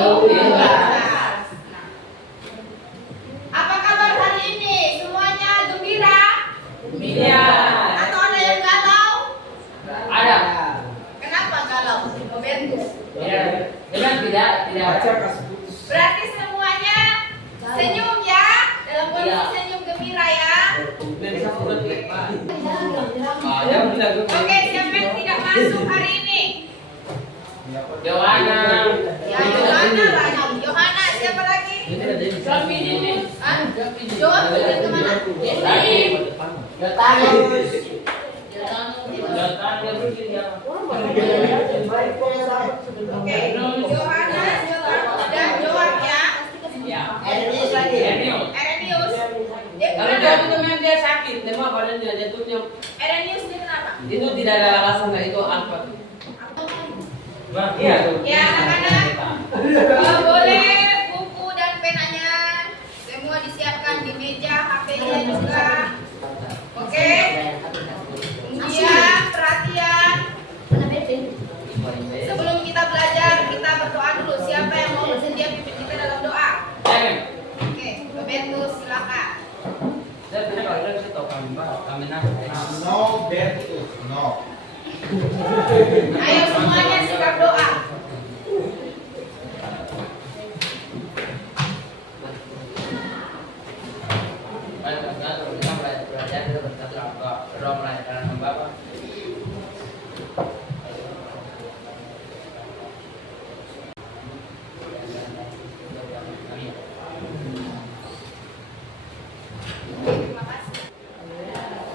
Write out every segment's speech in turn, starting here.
lintas. Nah, apa kabar hari ini? Semuanya gembira? Iya. Atau ada yang galau? Ada. Kenapa galau? Robertus. Ya, memang tidak. Berarti semuanya senyum ya, dalam kondisi senyum gembira ya. Oke, siapa yang tidak masuk hari ini? Johanna. Ya, Yohana lah. Yohana, siapa lagi? Kami ini. Hah? John, pergi kemana? Oke, Yohana, dan Joan ya. Erenius. Kalau dia itu memang dia sakit, memang badan dia jatuhnya. Erenius ini kenapa? Itu tidak ada alasan itu apa? Iya. Ya, anak-anak, boleh buku dan penanya semua disiapkan di meja, HP-nya juga. Oke. Kemudian perhatian. Sebelum kita belajar, kita berdoa dulu. Siapa yang mau bersedia pimpin kita dalam doa? Oke, Robertus silakan. No, Bertus, no. Ayo semuanya sikap doa. Terima kasih.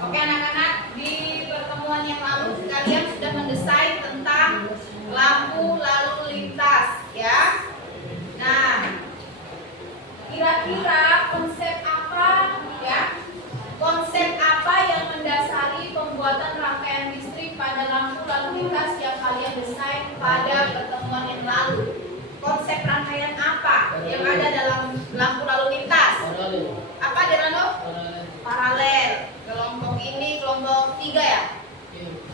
Oke anak-anak, di pertemuan yang lalu kalian sudah mendesain tentang lampu lalu lintas ya. Nah, kira-kira konsep apa ya? Konsep apa yang mendasari pembuatan rangkaian listrik pada lampu lalu lintas yang kalian desain pada pertemuan yang lalu? Konsep rangkaian apa yang ada dalam lampu lalu lintas? Apa Derano? Paralel. Kelompok ini kelompok 3 ya?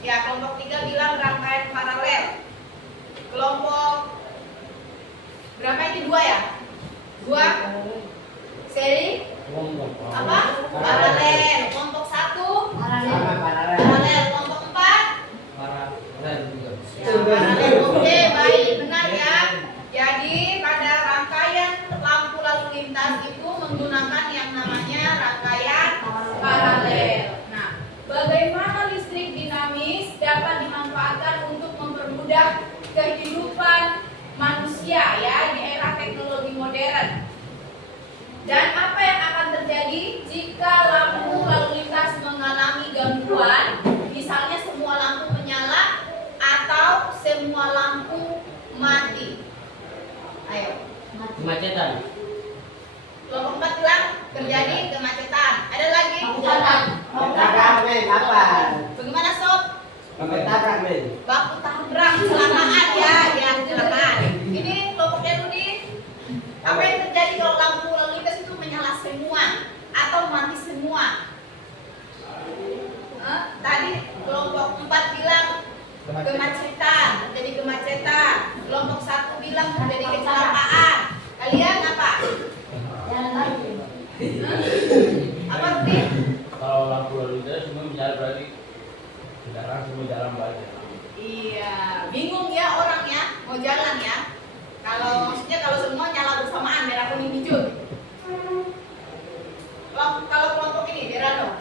Ya, kelompok 3 bilang rangkaian paralel. Kelompok berapa ini? 2 ya? 2 seri apa? Paralel. Kelompok 1 paralel. Kelompok 4 ya, paralel. Oke, baik, benar ya. Jadi pada rangkaian lampu lalu lintas itu menggunakan yang namanya rangkaian paralel. Nah, bagaimana listrik dinamis dapat dimanfaatkan untuk mempermudah kehidupan manusia ya di era teknologi modern? Dan apa yang akan terjadi jika lampu lalu lintas mengalami gangguan? Misalnya semua lampu menyala atau semua lampu mati. Ayo. Kemacetan. Kelompok 4 bilang terjadi kemacetan. Ada lagi? Bagaimana sob? Baku tabrak, kecelakaan ya, kecelakaan. Ini kelompoknya Rudi. Apa yang terjadi kalau lampu lalu lintas itu menyala semua atau mati semua? Tadi kelompok 4 bilang kemacetan, terjadi kemacetan. Kelompok 1 bilang terjadi kecelakaan. Kalian apa? Apa Rudi? Kalau lampu lalu lintas semua menyala berarti kendaraan semua jalan baik. Iya, bingung ya orang ya, mau jalan ya. Kalau maksudnya kalau semua nyala bersamaan merah kuning hijau. Kalau kelompok ini Derano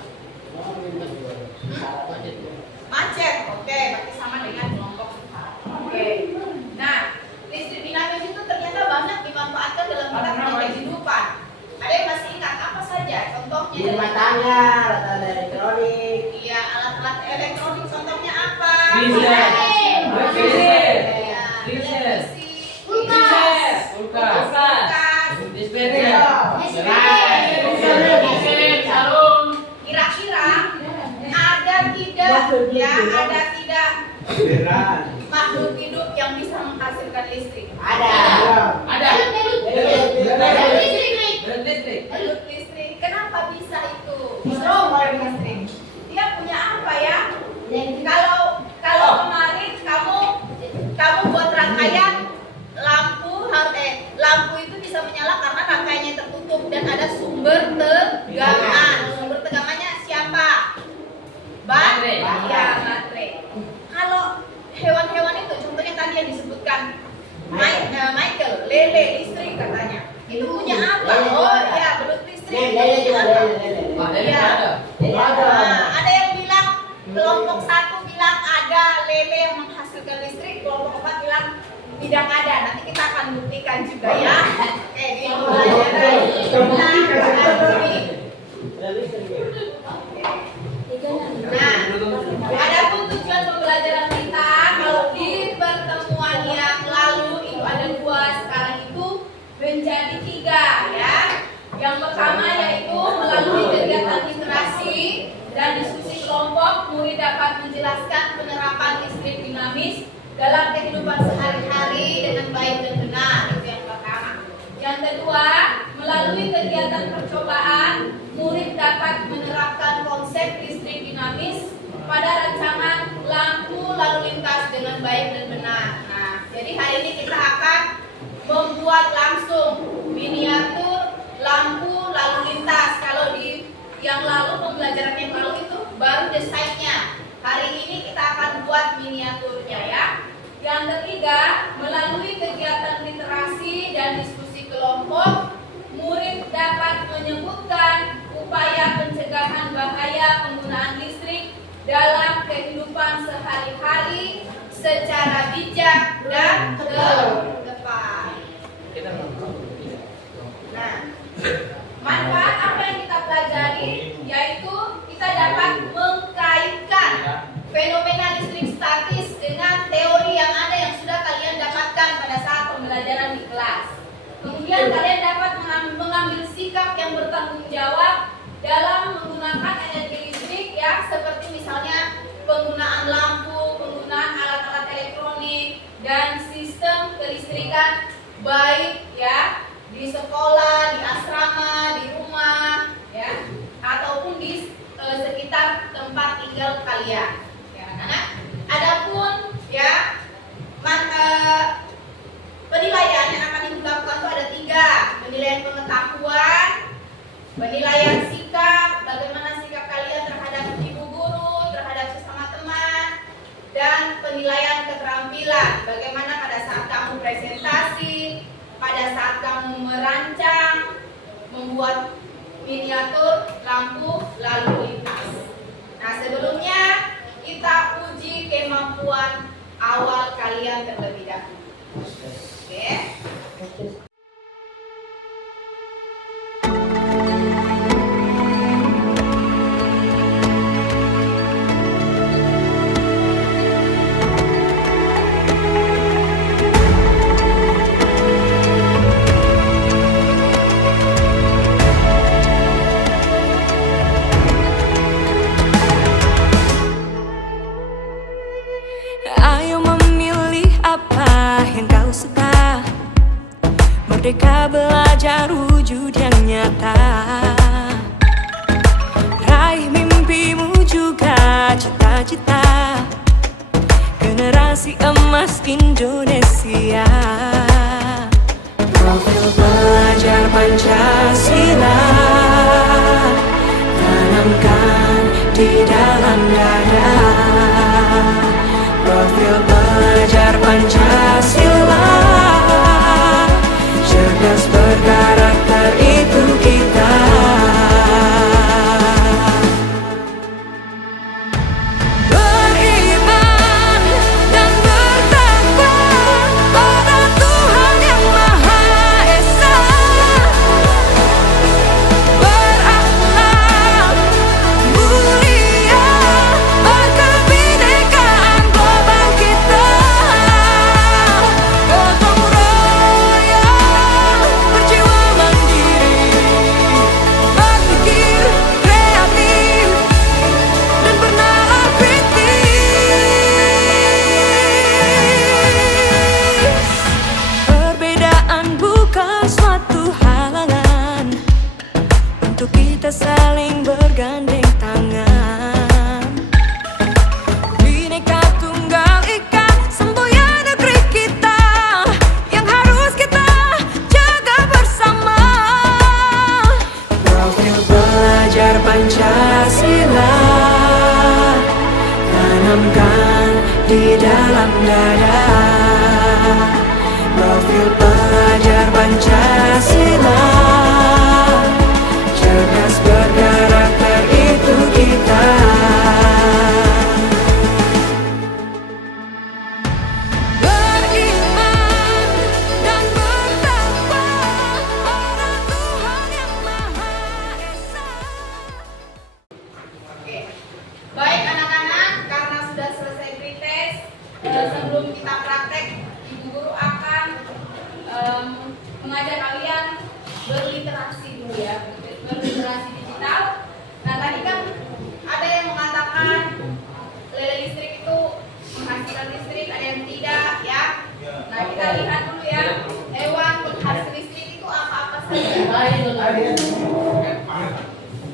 macet, oke, berarti sama dengan kelompok 4. Oke. Nah, listrik dinamis itu ternyata banyak dimanfaatkan dalam kita kehidupan. Ada yang masih ingat apa saja contohnya? Alat elektronik. Iya, alat-alat elektronik contohnya apa? Kira-kira ada tidak makhluk hidup yang bisa menghasilkan listrik? Ada. Belut listrik. Kenapa bisa itu? Listrik. Dia punya apa ya? Kalau kemarin kamu buat rangkaian lampu menyala karena rangkaiannya tertutup dan ada sumber tegangan. Sumber tegangannya siapa? Baterai. Ya, baterai. Kalau hewan-hewan itu contohnya tadi yang disebutkan Michael, lele listrik katanya. Itu punya apa? Oh ya, belut listrik. Lele juga Apa? lele. Wah, dari Iya. ada. Nah, ada yang bilang kelompok 1 bilang ada lele yang menghasilkan listrik, kelompok 4 bilang tidak ada. Nanti kita akan buktikan juga ya. Di pelajaran Nah, adapun tujuan pembelajaran kita kalau di pertemuan yang lalu itu ada 2, sekarang itu menjadi 3 ya. Yang pertama yaitu melalui kegiatan literasi dan diskusi kelompok, murid dapat menjelaskan penerapan listrik dinamis dalam kehidupan sehari-hari dengan baik dan benar. Itu yang pertama. Yang kedua, melalui kegiatan percobaan, murid dapat menerapkan konsep listrik dinamis pada rancangan lampu lalu lintas dengan baik dan benar. Nah, jadi hari ini kita akan membuat langsung miniatur lampu lalu lintas. Kalau di yang lalu, pembelajaran yang lalu itu baru desainnya. Hari ini kita akan buat miniaturnya ya. Yang ketiga, melalui kegiatan literasi dan diskusi kelompok, murid dapat menyebutkan upaya pencegahan bahaya penggunaan listrik dalam kehidupan sehari-hari secara bijak dan tepat. Nah, manfaat apa yang kita pelajari yaitu kita dapat mengkaitkan fenomena listrik statis dengan teori yang ada yang sudah kalian dapatkan pada saat pembelajaran di kelas. Kemudian kalian dapat mengambil sikap yang bertanggung jawab dalam menggunakan energi listrik ya, seperti misalnya penggunaan lampu, penggunaan alat-alat elektronik dan sistem kelistrikan baik ya di sekolah, di asrama, di rumah ya, ataupun di sekitar tempat tinggal kalian. Ya, anak-anak. Adapun ya penilaian yang akan ibu lakukan itu ada 3. Penilaian pengetahuan, penilaian sikap, bagaimana sikap kalian terhadap ibu guru, terhadap sesama teman, dan penilaian keterampilan, bagaimana pada saat kamu presentasi, pada saat kamu merancang, membuat miniatur lampu lalu lintas. Nah, sebelumnya kita uji kemampuan awal kalian terlebih dahulu. Oke. Ayo memilih apa yang kau suka, merdeka belajar wujud yang nyata. Raih mimpimu juga cita-cita, generasi emas Indonesia. Profil pelajar Pancasila tanamkan di dalam dada. Profil pelajar Pancasila, cerdas berkarakter itu kita. Beriman dan bertakwa pada Tuhan Yang Maha Esa.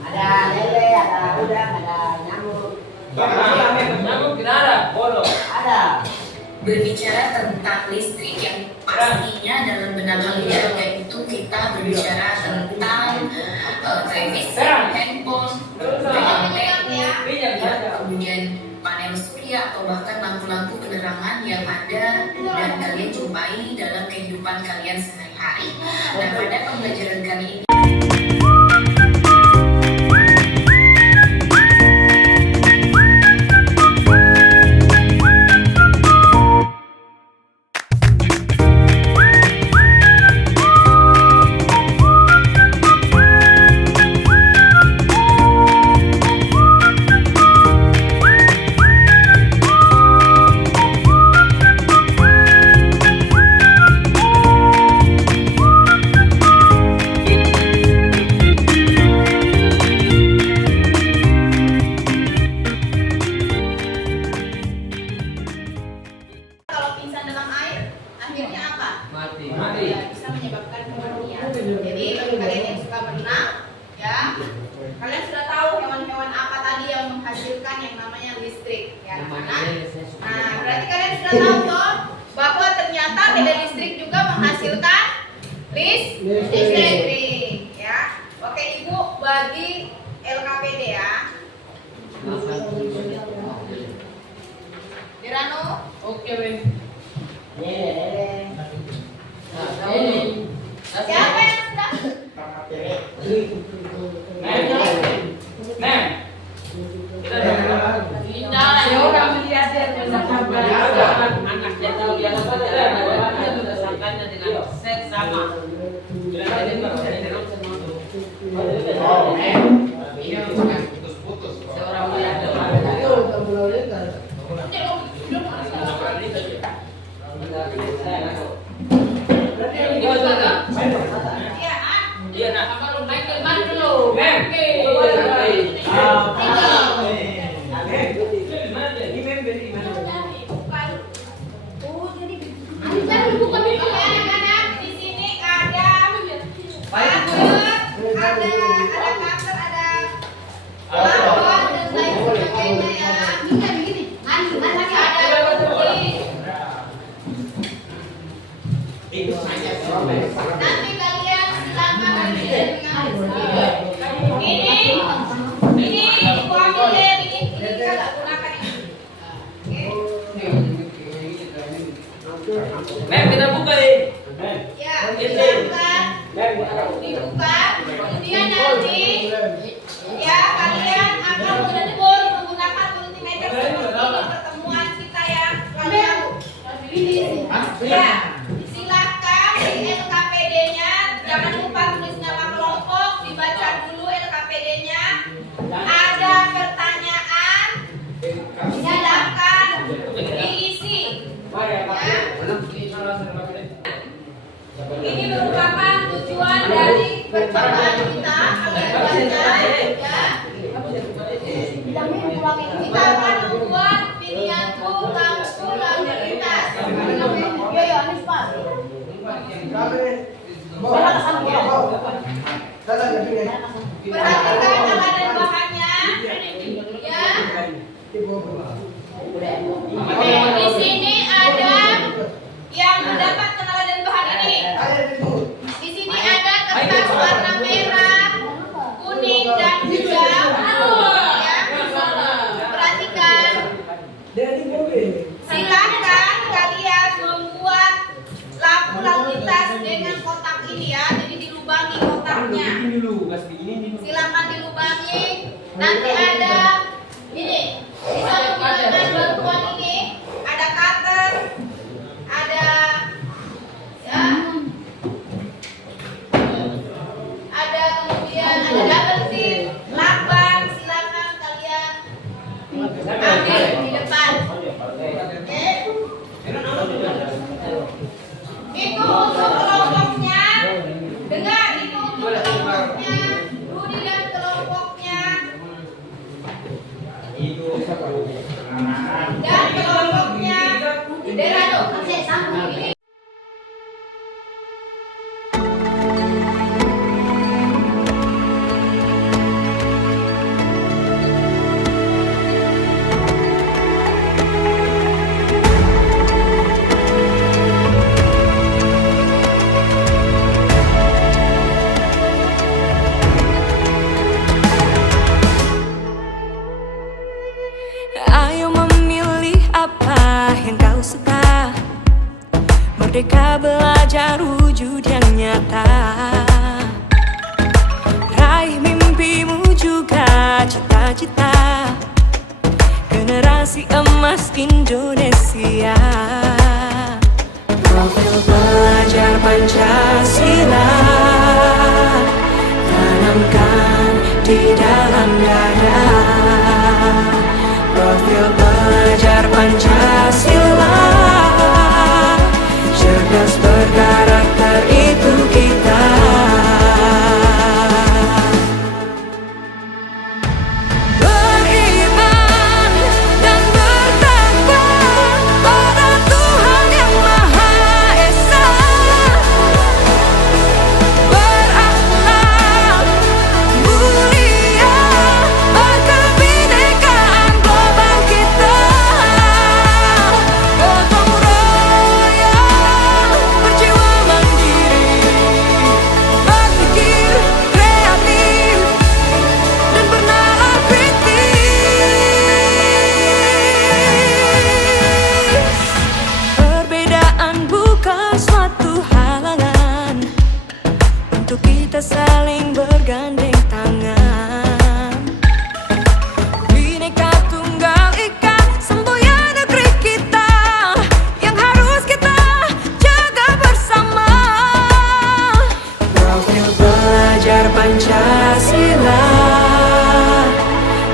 Ada lele, ada udang, ada nyamuk. Nyamuk kenapa? Bodoh. Ada. Berbicara tentang listrik yang pastinya dalam benak kalian yaitu kita berbicara tentang televisi, handphone, kemudian panel surya atau bahkan lampu-lampu penerangan yang ada dan kalian jumpai dalam kehidupan kalian sehari-hari. Nah, pada pembelajaran kali ini bisa menyebabkan kematian. Jadi bagi kalian yang suka berenang, ya, kalian sudah tahu hewan-hewan apa tadi yang menghasilkan yang namanya listrik, ya. Nah, berarti kalian sudah tahu toh bahwa ternyata beda listrik juga menghasilkan listrik, ya. Oke, Ibu bagi LKPD ya. Dirano, Oke, Ben. Lele. siapa yang sudah? Seorang miliarder menetapkan anaknya tahu dia berdasarkannya dengan set sama. Putus-putus. Seorang miliarder. Iya, Nah, kalau Michael Mann dulu. Anak-anak di sini ada kanker, ada lapor dan lain sebagainya ya. Nanti kalian silakan ini Ibu ambil ya, ini kagak gunakan ini. Mem, kita buka nih. Ya, silakan dibuka. Kemudian nanti ya kalian akan mengukur menggunakan multimeter seperti ini pertemuan kita ya. Ya, silakan di LKPD-nya jangan lupa tulis nama kelompok, dibaca dulu LKPD-nya. Ada pertanyaan, silakan diisi. Ya. Ini merupakan tujuan dari percobaan kita. Kalian baca, ya. Kita akan membuat miniatur lampu lalu lintas. Perhatikan alat dan bahannya, ya. Di sini ada yang mendapatkan alat dan bahan ini. Di sini ada kertas warna merah, kuning dan hijau. Ya. Perhatikan. Silakan kalian membuat lampu lalu lintas dengan kotak ini ya. Jadi dilubangi kotaknya. Silakan dilubangi. Nanti ada ini. Bisa menggunakan bantuan ini. Ada cutter, ada ya. Ada kemudian ada double tip, lakban. Silakan kalian ambil di depan. Oke. Itu untuk kelompoknya. Dengar, itu untuk kelompoknya. Rudi dan kelompoknya. nyata. Raih mimpimu juga cita-cita, generasi emas Indonesia. Profil pelajar Pancasila tanamkan di dalam dada. Profil pelajar Pancasila, cerdas berkarakter itu kita. Beriman dan bertakwa pada Tuhan Yang Maha Esa, berakhlak mulia, berkebinekaan global kita. Gotong royong, berjiwa mandiri, berpikir kreatif dan bernalar kritis. Perbedaan bukan suatu halangan untuk kita saling bergandeng tangan. Bhinneka Tunggal Ika, semboyan negeri kita yang harus kita jaga bersama. Profil pelajar Pancasila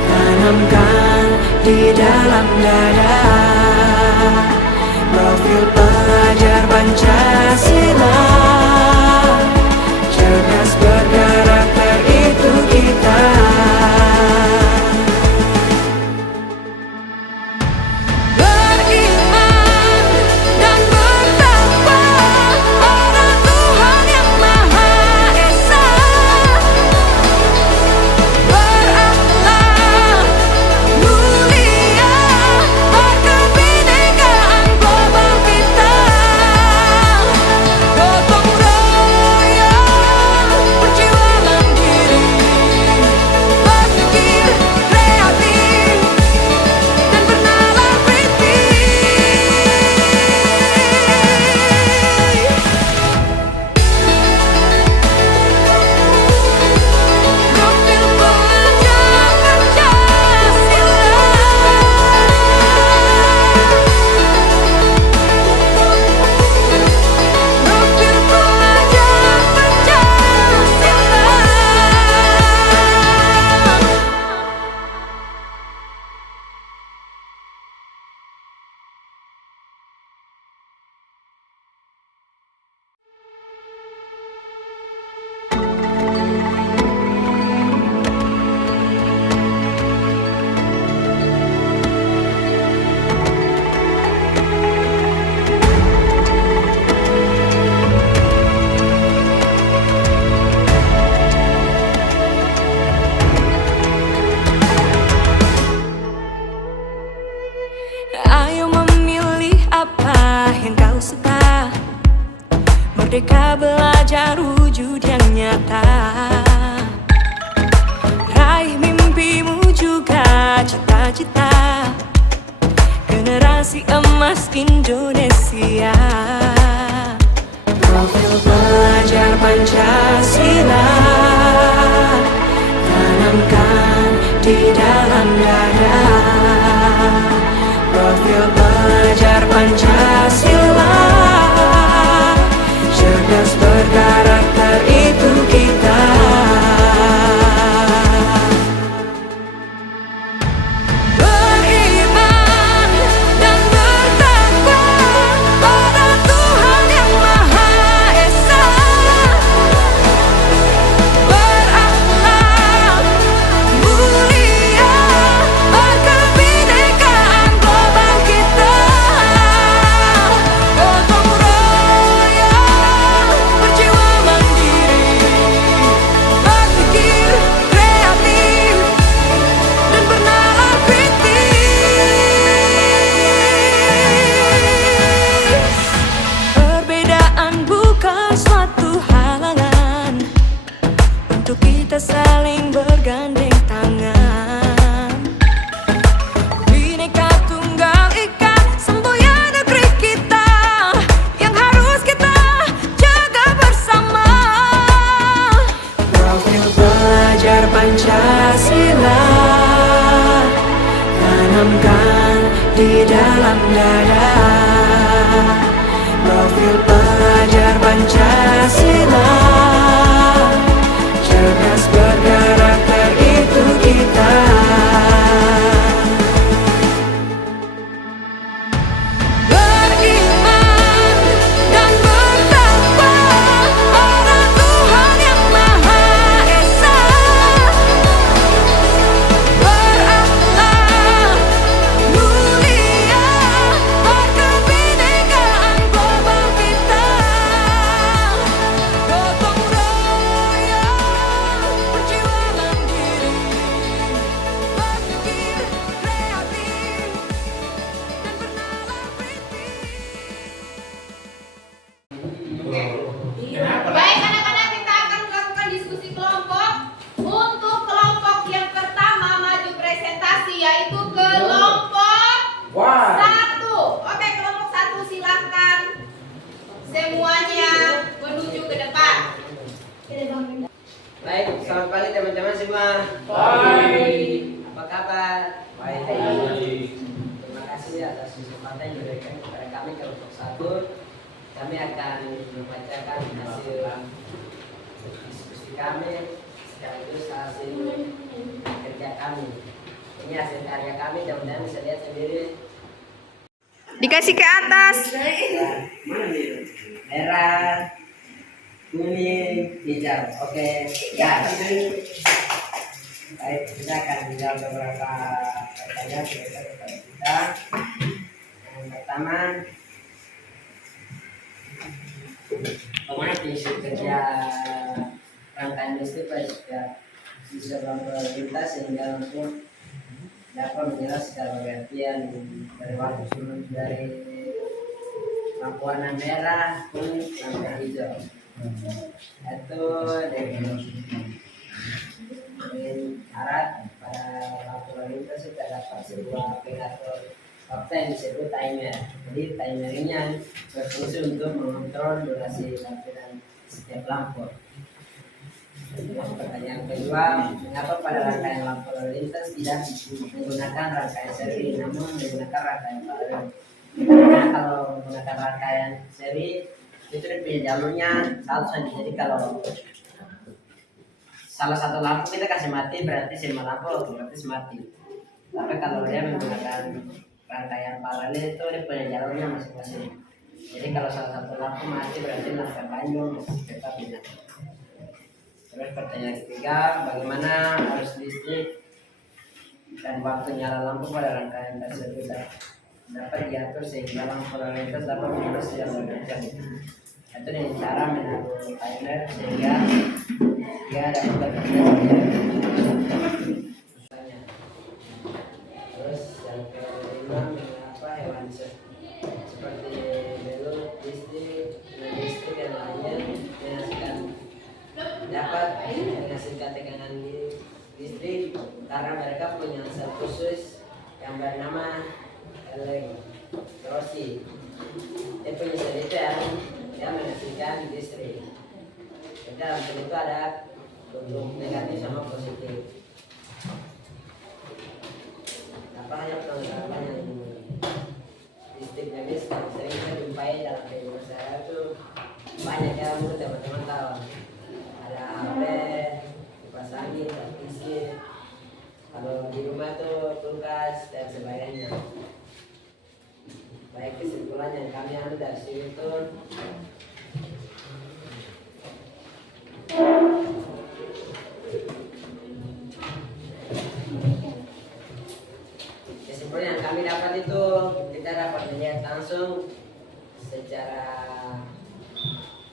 tanamkan di dalam dada. Profil pelajar Pancasila, cerdas berkarakter itu kita. Beriman dan bertakwa pada Tuhan Yang Maha Esa, berakhlak mulia, berkebinekaan global kita. Gotong royong, berjiwa mandiri, berpikir kreatif dan bernalar kritis. Profil pelajar Pancasila, profil pelajar Pancasila. Ayo memilih apa yang kau suka. Merdeka belajar wujud yang nyata. Raih mimpimu juga cita-cita, generasi emas Indonesia. Profil pelajar Pancasila tanamkan di dalam dada. Profil pelajar Pancasila, cerdas berkarakter itu kita. Beriman dan bertakwa pada Tuhan Yang Maha Esa, berakhlak mulia, berkebinekaan global kita. Gotong royong, berjiwa di dalam dada. Profil pelajar Pancasila, cerdas berkarakter itu kita. Beriman dan bertakwa pada Tuhan yang Maha Esa, berakhlak mulia, berkebinekaan global kita. Gotong royong, berjiwa mandiri, berpikir kreatif dan bernalar kritis. Baik anak-anak, kita akan melakukan diskusi kelompok. Untuk kelompok yang pertama maju presentasi yaitu kelompok 1. Oke, kelompok 1 silahkan semuanya menuju ke depan. Baik, selamat pagi teman-teman semua. Apa kabar? Baik. Terima kasih atas kesempatan yang diberikan kepada kami kelompok 1. Kami akan membacakan hasil diskusi kami sekaligus hasil kerja kami. Ini hasil karya kami, mudah-mudahan bisa lihat sendiri. Dikasih ke atas. Merah, kuning, hijau. Oke, gas. Baik, kita akan menjawab beberapa pertanyaan kepada kita. Yang pertama, bagaimana prinsip kerja rangkaian listrik pada sistem lalu lintas sehingga untuk dapat menjelaskan pengertian dari waktu dari lampu warna merah, kuning sampai hijau. Itu dengan syarat pada lampu lalu lintas sudah dapat sebuah aplikator fakta yang disebut timer. Jadi timernya berfungsi untuk mengontrol durasi tampilan setiap lampu. Pertanyaan kedua, mengapa pada rangkaian lampu lalu lintas tidak menggunakan rangkaian seri namun menggunakan rangkaian paralel? Karena kalau menggunakan rangkaian seri itu punya jalurnya satu saja. Jadi kalau salah satu lampu kita kasih mati berarti semua lampu otomatis mati. Tapi kalau dia menggunakan rangkaian paralel itu dia punya jalurnya masing-masing. Jadi kalau salah satu lampu mati berarti lampu lainnya masih tetap nyala. Terus pertanyaan ketiga, bagaimana arus listrik dan waktu nyala lampu pada rangkaian tersebut dapat diatur sehingga lampu lalu lintas dapat menyala secara berjam. Itu dengan cara menaruh timer sehingga dia dapat bekerja sendiri. Terus yang kelima, mengapa hewan seperti belut, listrik dan lainnya dapat menghasilkan tekanan listrik karena mereka punya sel khusus yang bernama elektrosi. Dia punya sel itu yang menghasilkan listrik. Jadi dalam sel itu ada kutub negatif sama positif. Apa hanya perlengkapan yang listrik medis yang sering kita jumpai dalam kehidupan saya itu banyak ya, mungkin teman-teman tahu. Ada HP, kipas angin, televisi, kalau di rumah tuh kulkas dan sebagainya. Baik, kesimpulan yang kami ambil dari sini itu kesimpulan yang kami dapat itu kita dapat melihat langsung secara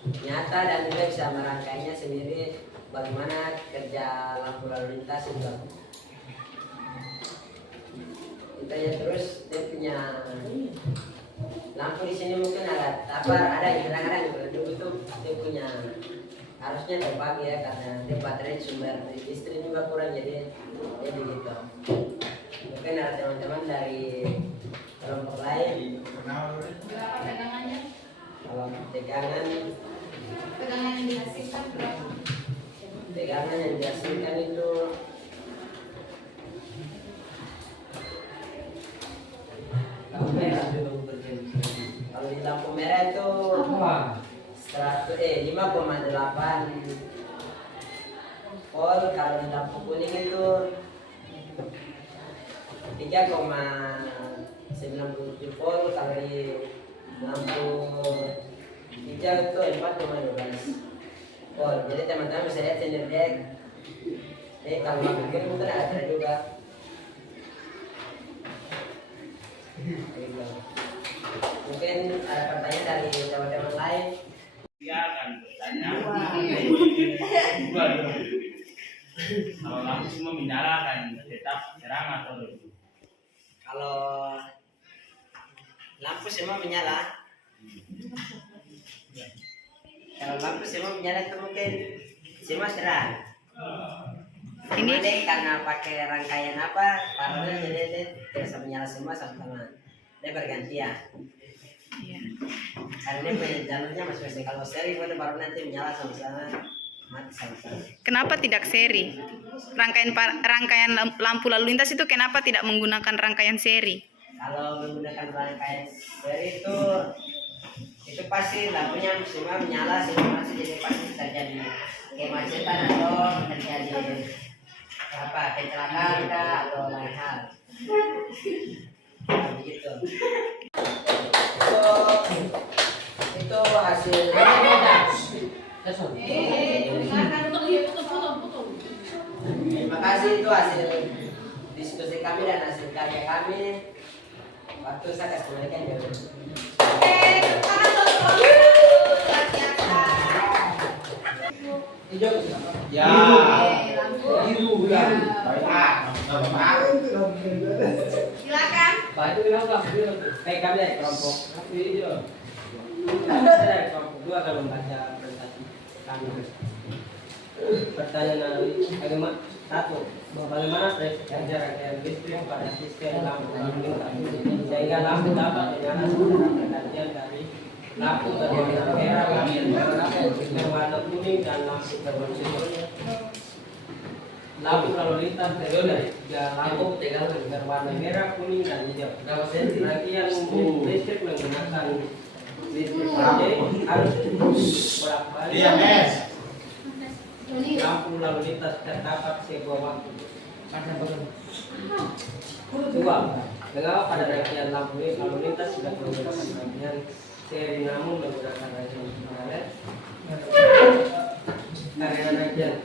nyata dan kita bisa merangkainya sendiri bagaimana kerja lampu lalu lintas itu. Kita ya terus dia punya lampu di sini mungkin ada tapar, ada yang kadang-kadang itu dia punya harusnya terbagi ya karena dia baterai sumber listrik juga kurang jadi begitu. Mungkin ada teman-teman dari kelompok lain. Berapa tegangannya? Kalau tegangan Tegangan yang dihasilkan berapa? tegangan yang dihasilkan itu 2,8 volt. Kalau di lampu kuning itu 3,97 volt. Kalau di lampu hijau itu 4,12 volt. Jadi teman-teman bisa lihat sendiri. Kalau lampu kiri mungkin ada juga. Mungkin ada pertanyaan dari teman-teman lain. Dia akan bertanya. Kalau lampu semua menyala akan tetap terang atau lebih? Kalau lampu semua menyala, itu mungkin semua terang. Ini deh karena pakai rangkaian apa paralel, jadi dia bisa menyala semua sama-sama. Dia bergantian. Karena dia punya jalurnya masing-masing. Kalau seri baru nanti menyala sama-sama, mati sama-sama. Kenapa tidak seri? Rangkaian lampu lalu lintas itu kenapa tidak menggunakan rangkaian seri? Kalau menggunakan rangkaian seri itu pasti lampunya semua menyala semua, jadi pasti terjadi kemacetan atau terjadi kecelakaan atau lain hal. Begitu. Itu hasil. Terima kasih, itu hasil diskusi kami dan hasil karya kami. Waktu saya kasih kembalikan dulu. Oke, sekarang Ya. lampu. Silakan. Pak itu kenapa? Kayak kami dari kelompok saya dari kelompok 2 akan membaca presentasi kami. Pertanyaan agama 1. Bagaimana kerja rangkaian listrik pada sistem lampu lalu lintas sehingga lampu dapat menyala secara bergantian dari lampu berwarna merah, berwarna kuning dan lampu berwarna lampu lalu lintas terdiri dari 3 lampu berwarna merah, kuning dan hijau. Rangkaian listrik menggunakan listrik jadi harus berapa lampu lalu lintas terdapat sebuah waktu. 2. Mengapa pada rangkaian lampu lalu lintas sudah menggunakan rangkaian seri namun menggunakan rangkaian paralel? Karena rangkaian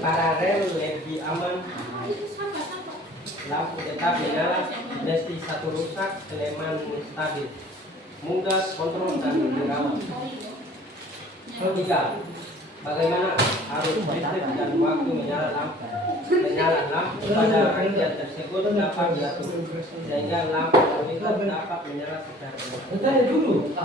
paralel lebih aman. Lampu tetap menyala meski satu rusak, elemen stabil, mudah kontrol dan dirawat. 3. Bagaimana arus listrik dan waktu menyala lampu pada rangkaian tersebut dapat diatur sehingga lampu lalu lintas dapat menyala secara bergantian.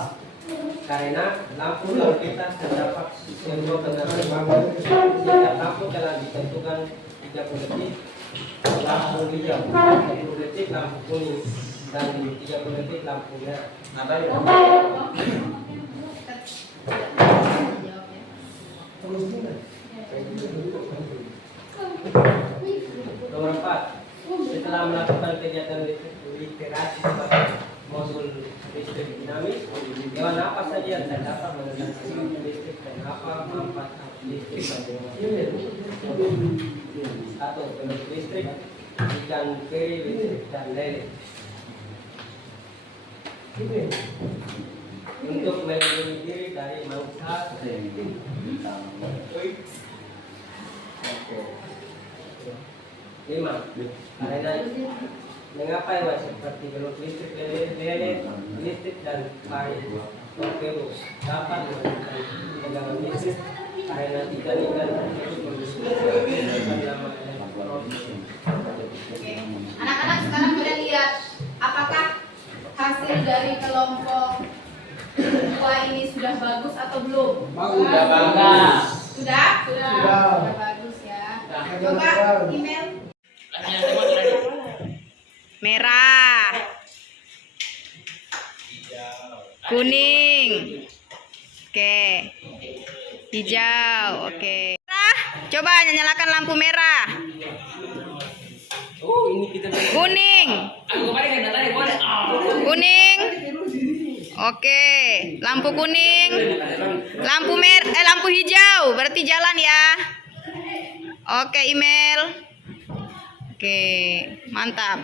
Karena lampu lalu lintas terdapat sebuah penerangan bangun sehingga lampu telah ditentukan 30 detik lampu hijau, 30 detik lampu kuning dan 30 detik lampu merah. Nomor 4. Setelah melakukan kegiatan literasi pada modul listrik dinamis, hewan apa saja yang terdapat menggunakan sistem listrik dan apa manfaat listrik bagi manusia? 1. Peluk listrik, ikan keri listrik dan lele. Untuk melindungi diri dari mangsa. 5. Karena mengapa hewan seperti peluk listrik, lele, listrik dan pari torpedo dapat menggunakan tegangan listrik karena ikan tersebut menggunakan nama elektronik. Anak-anak sekarang boleh lihat apakah hasil dari kelompok 2 ini sudah bagus atau belum? Sudah bagus. Sudah bagus ya. Coba email. Merah, kuning, oke, hijau, oke. Coba nyalakan lampu merah. Oh, ini kita Kuning, aku kemarin kan tadi boleh. kuning, Oke, lampu kuning, lampu hijau, berarti jalan ya. Oke, email. Oke, mantap.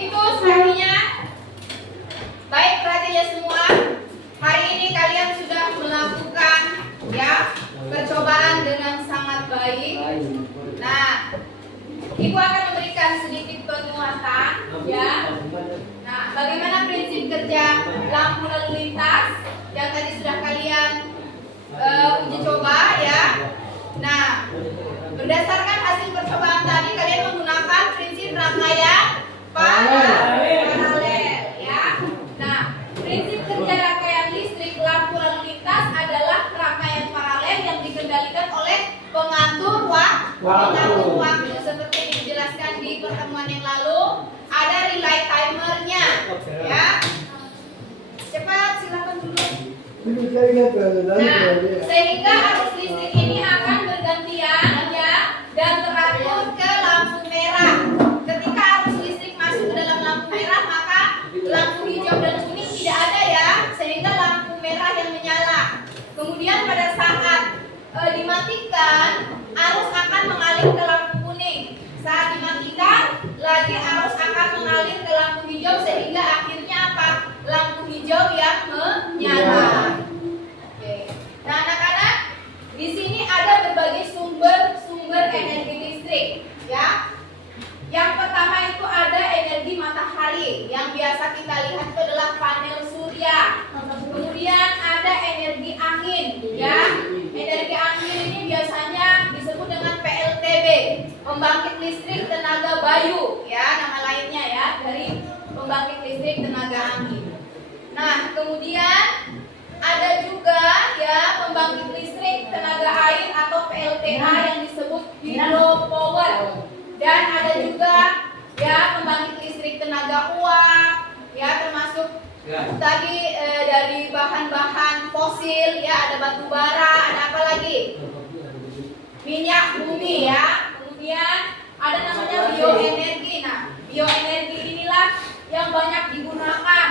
Itu selanjutnya. Baik, perhatian ya semua. Hari ini kalian sudah melakukan ya percobaan dengan sangat baik. Nah, Ibu akan memberikan sedikit penguatan ya. Nah, bagaimana prinsip kerja lampu lalu lintas yang tadi sudah kalian uji coba ya. Nah, berdasarkan hasil percobaan tadi kalian menggunakan prinsip rangkaian paralel ya. Nah, prinsip kerja rangkaian listrik lampu lalu lintas adalah rangkaian paralel yang dikendalikan oleh pengatur waktu seperti yang dijelaskan di pertemuan yang lalu. Ada relay timernya ya. Cepat silakan duduk. Nah, sehingga arus listrik ini akan bergantian ya dan teratur ke lampu merah. Ketika arus listrik masuk ke dalam lampu merah, maka lampu hijau dan kuning tidak ada ya, sehingga lampu merah yang menyala. Kemudian pada saat dimatikan, arus akan mengalir ke lampu kuning. Saat dimatikan, lagi arus akan mengalir ke lampu hijau sehingga akhirnya apa? Lampu hijau yang menyala. Oke. Nah, anak-anak, di sini ada berbagai sumber energi listrik, ya. Yang pertama itu ada energi matahari, yang biasa kita lihat itu adalah panel surya. Kemudian ada energi angin, ya. Energi angin ini biasanya disebut dengan PLTB, pembangkit listrik tenaga bayu, ya, nama lainnya ya, dari pembangkit listrik tenaga angin. Nah, kemudian ada juga ya pembangkit listrik tenaga air atau PLTA yang disebut hydropower. Dan ada juga ya pembangkit listrik tenaga uap, ya, termasuk tadi dari bahan-bahan fosil, ya, ada batu bara, ada apa lagi? Minyak bumi, ya. Kemudian ada namanya bioenergi. Nah, bioenergi inilah yang banyak digunakan,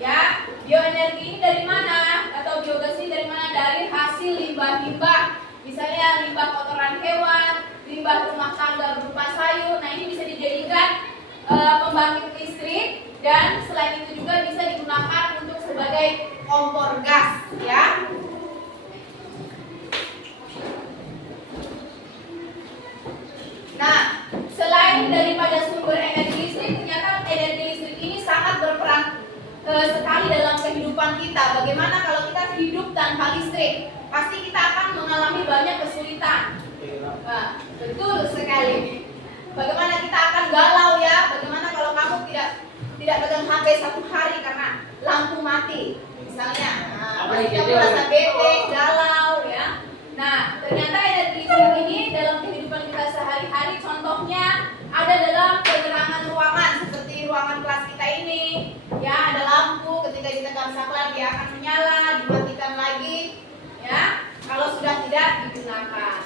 ya. Bioenergi ini dari mana? Atau biogas ini dari mana? Dari hasil limbah-limbah. Misalnya limbah kotoran hewan, limbah rumah tangga berupa sayur. Nah, ini bisa dijadikan pembangkit listrik dan selain itu juga bisa digunakan untuk sebagai kompor gas, ya. Nah, selain daripada sumber energi listrik, ternyata energi listrik ini sangat berperan sekali dalam kehidupan kita. Bagaimana kalau kita hidup tanpa listrik? Pasti kita akan mengalami banyak kesulitan. Nah, betul sekali. Bagaimana kita akan galau ya? Bagaimana kalau kamu tidak tidak pegang HP 1 hari karena lampu mati misalnya. Nah, Apa yang kamu gitu? merasa bete, galau ya. Nah, ternyata energi listrik ini dalam kehidupan kita sehari-hari contohnya ada dalam penerangan ruangan seperti ruangan kelas kita ini. Ya, ada lampu ketika ditekan saklar dia akan menyala, dimatikan lagi ya. Kalau sudah tidak digunakan.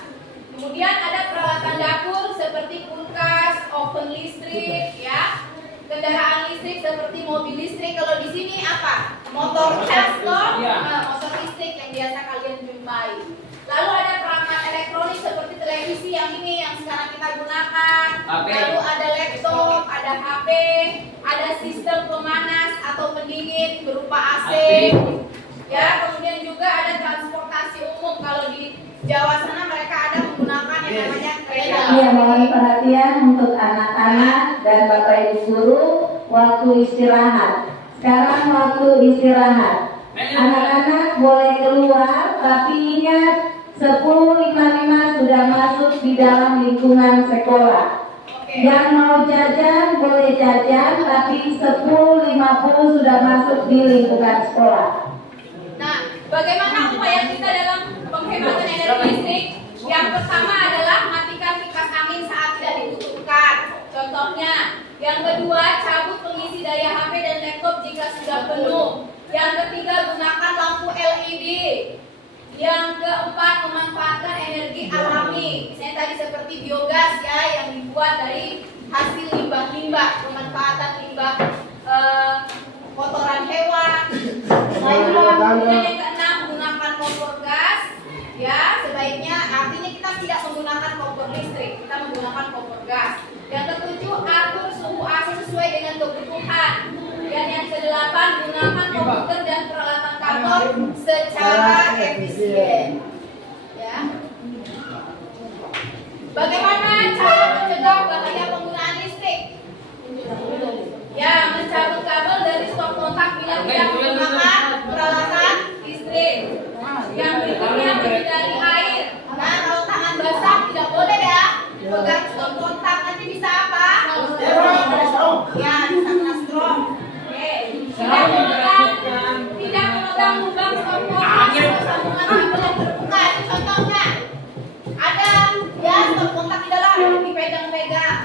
Kemudian ada peralatan dapur seperti kulkas, oven listrik, ya, kendaraan listrik seperti mobil listrik. Kalau di sini apa? Motor cas loh, motor listrik yang biasa kalian jumpai. Lalu ada perangkat elektronik seperti televisi yang ini yang sekarang kita gunakan. Lalu ada laptop, ada HP, ada sistem pemanas atau pendingin berupa AC. Ya, kemudian juga ada transportasi umum. Kalau di Jawa sana mereka ada menggunakan yang namanya kereta. Iya, mohon perhatian untuk anak-anak dan Bapak Ibu guru waktu istirahat. Sekarang waktu istirahat. Anak-anak boleh keluar, tapi ingat 10.55 sudah masuk di dalam lingkungan sekolah. Yang mau jajan boleh jajan, tapi 10.50 sudah masuk di lingkungan sekolah. Nah, bagaimana upaya kita dalam penghematan energi listrik? Yang pertama adalah matikan kipas angin saat tidak dibutuhkan. Contohnya, yang kedua, cabut pengisi daya HP dan laptop jika sudah penuh. Yang ketiga, gunakan lampu LED. Yang keempat, memanfaatkan energi alami. Misalnya tadi seperti biogas ya, yang dibuat dari hasil limbah-limbah, pemanfaatan limbah kotoran hewan. Kemudian yang keenam, gunakan kompor gas. Ya, sebaiknya artinya kita tidak menggunakan kompor listrik, kita menggunakan kompor gas. Yang ketujuh, atur suhu AC sesuai dengan kebutuhan. Dan yang kedelapan, gunakan komputer dan peralatan kantor secara efisien. Ya. Bagaimana cara mencegah bahaya penggunaan listrik? Ya, mencabut kabel dari stop kontak bila tidak menggunakan peralatan listrik. Yang berikutnya, menghindari air. Nah, kalau tangan basah tidak boleh ya pegang stop kontak, nanti bisa apa? Ya, bisa kena stroke. Oke. Tidak memegang lubang stop kontak atau sambungan kabel yang terbuka. Ini contohnya. Ada ya stop kontak di dalam, dipegang-pegang.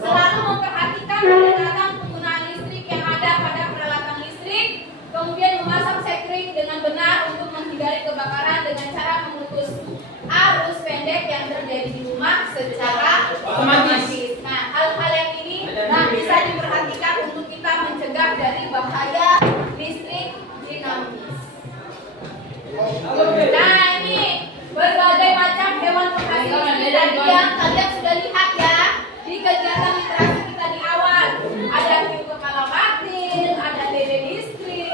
Selalu memperhatikan pendekatan penggunaan listrik yang ada pada peralatan listrik, kemudian memasang sekring dengan benar untuk menghindari kebakaran dengan cara memutus arus pendek yang terjadi di rumah secara otomatis. Nah, hal-hal yang ini bisa diperhatikan untuk kita mencegah dari bahaya listrik dinamis. Nah, ini berbagai macam hewan penghasil listrik yang kalian sudah lihat ya di kegiatan literasi kita di awal. Ada hiu kepala batil, ada lele listrik,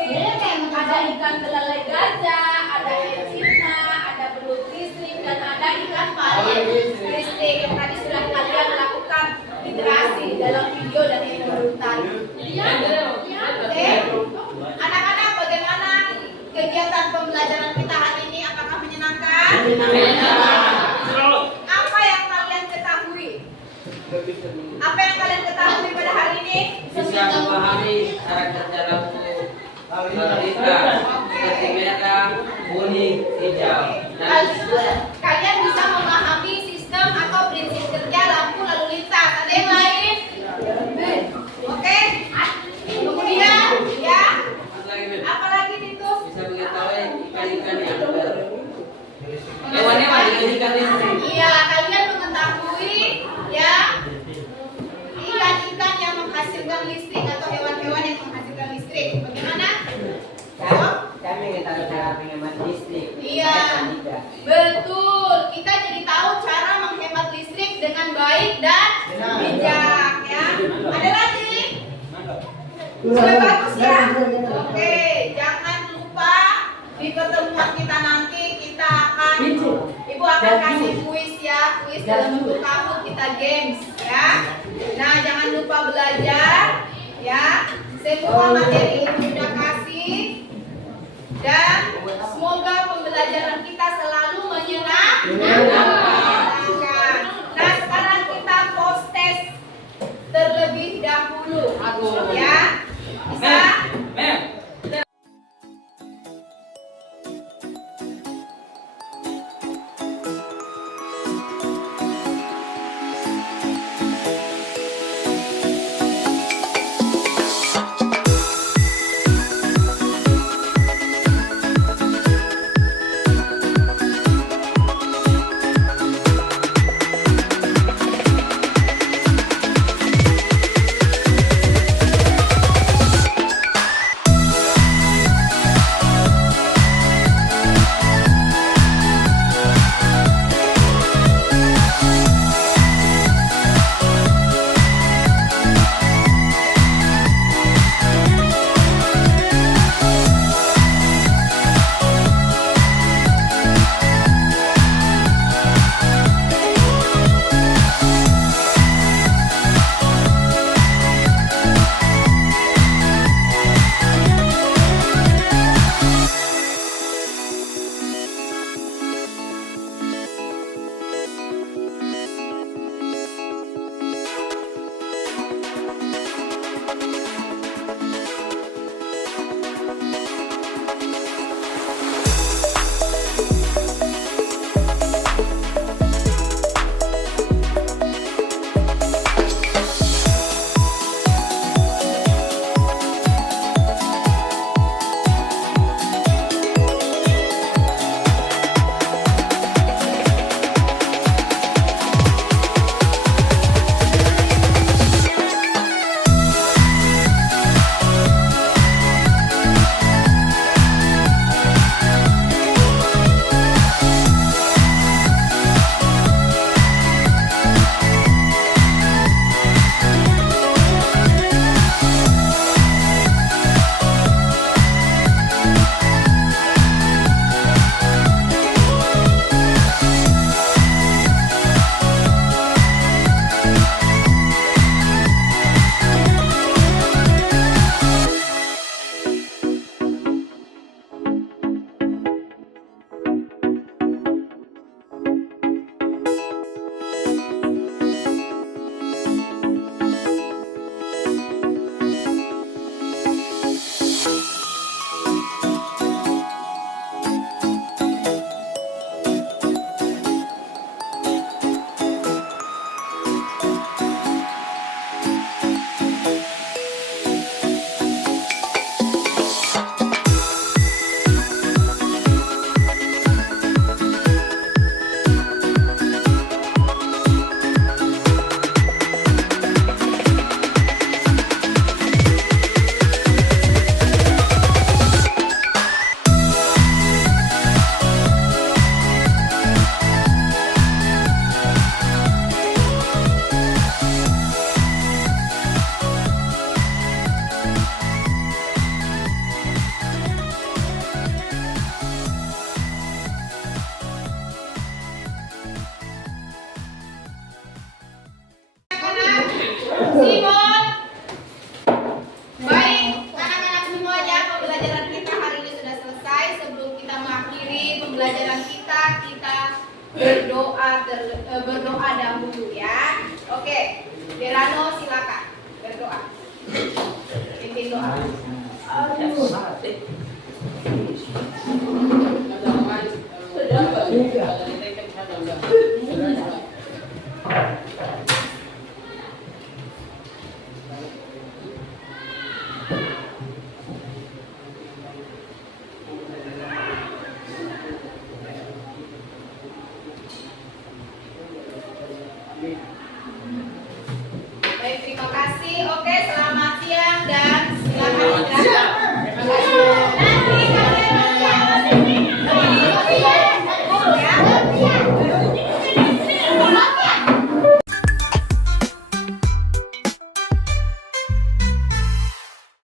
ada ikan belalai gajah, ada echidna, ada belut listrik, dan ada ikan pari listrik yang tadi sudah kalian lakukan literasi dalam video dan yang tadi. Oke, anak-anak, bagaimana kegiatan pembelajaran kita hari ini? Apakah menyenangkan? Apa yang kalian ketahui? Apa yang kalian ketahui pada hari ini? Bisa memahami cara kerja lampu lalu lintas seperti merah, kuning, hijau, dan Kalian bisa memahami sistem atau prinsip kerja lampu lalu lintas. Ada yang lain? Oke. Kemudian ya, apalagi itu? bisa mengetahui ikan-ikan yang hewan-hewan dengan ikan listrik. Iya, kalian mengetahui ya ikan-ikan yang menghasilkan listrik atau hewan-hewan yang menghasilkan listrik. Bagaimana? Kami mengetahui cara menghemat listrik. Iya, betul. Kita jadi tahu cara menghemat listrik dengan baik dan bijak ya. Ada lagi? Sudah bagus ya. Oke, jangan lupa di pertemuan kita nanti kita akan Ibu akan kasih kuis ya, kuis dalam bentuk kamu kita games ya. Nah, jangan lupa belajar ya. Semua materi Ibu sudah kasih. Dan semoga pembelajaran kita selalu menyenangkan. Nah, sekarang kita post test terlebih dahulu. berdoa dahulu ya. Oke, Derano silakan berdoa. Pimpin doa. Baik, terima kasih. Oke, selamat